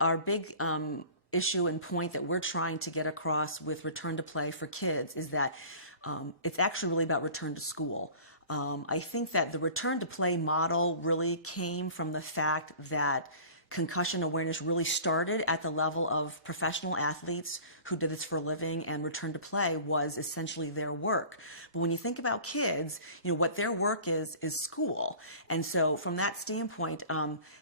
Our big issue and point that we're trying to get across with return to play for kids is that it's actually really about return to school. I think that the return to play model really came from the fact that concussion awareness really started at the level of professional athletes who did this for a living, and return to play was essentially their work. But when you think about kids, what their work is school. And so from that standpoint,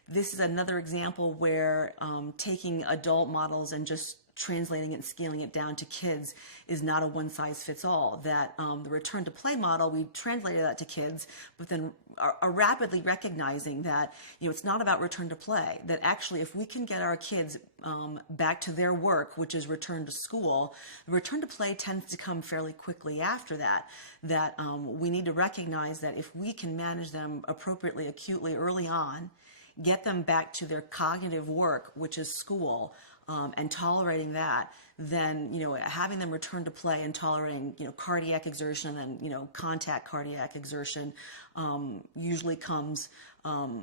this is another example where taking adult models and just translating it and scaling it down to kids is not a one-size-fits-all. That the return to play model, we translated that to kids, but then are rapidly recognizing that it's not about return to play. That actually, if we can get our kids back to their work, which is return to school, the return to play tends to come fairly quickly after that. That we need to recognize that if we can manage them appropriately, acutely, early on, get them back to their cognitive work, which is school, and tolerating that, then having them return to play and tolerating cardiac exertion and contact cardiac exertion usually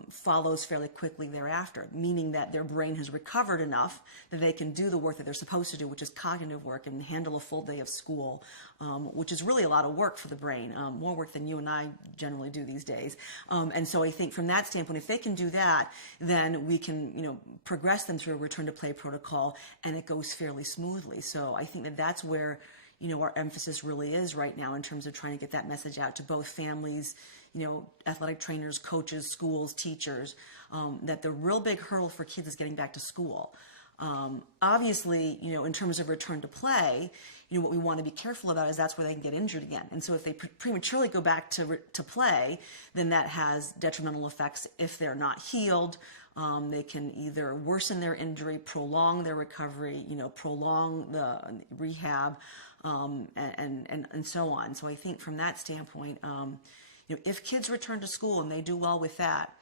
follows fairly quickly thereafter, meaning that their brain has recovered enough that they can do the work that they're supposed to do, which is cognitive work, and handle a full day of school, which is really a lot of work for the brain, more work than you and I generally do these days. And so I think from that standpoint, if they can do that, then we can progress them through a return to play protocol, and it goes fairly smoothly. So I think that that's where our emphasis really is right now in terms of trying to get that message out to both families, athletic trainers, coaches, schools, teachers, that the real big hurdle for kids is getting back to school. Obviously, in terms of return to play, what we want to be careful about is that's where they can get injured again. And so if they prematurely go back to play, then that has detrimental effects if they're not healed. They can either worsen their injury, prolong their recovery, prolong the rehab, and so on. So I think from that standpoint, if kids return to school and they do well with that,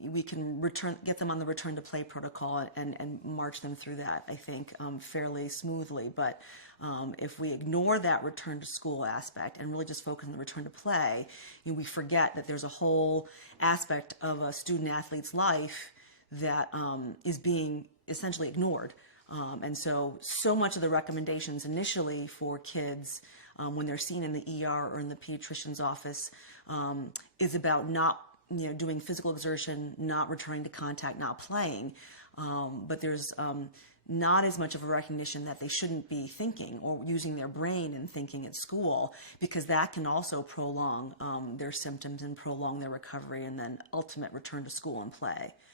we can get them on the return to play protocol and march them through that, I think, fairly smoothly. But if we ignore that return to school aspect and really just focus on the return to play, we forget that there's a whole aspect of a student athlete's life that is being essentially ignored. And so much of the recommendations initially for kids when they're seen in the ER or in the pediatrician's office is about not doing physical exertion, not returning to contact, not playing. But there's not as much of a recognition that they shouldn't be thinking or using their brain and thinking at school, because that can also prolong their symptoms and prolong their recovery and then ultimate return to school and play.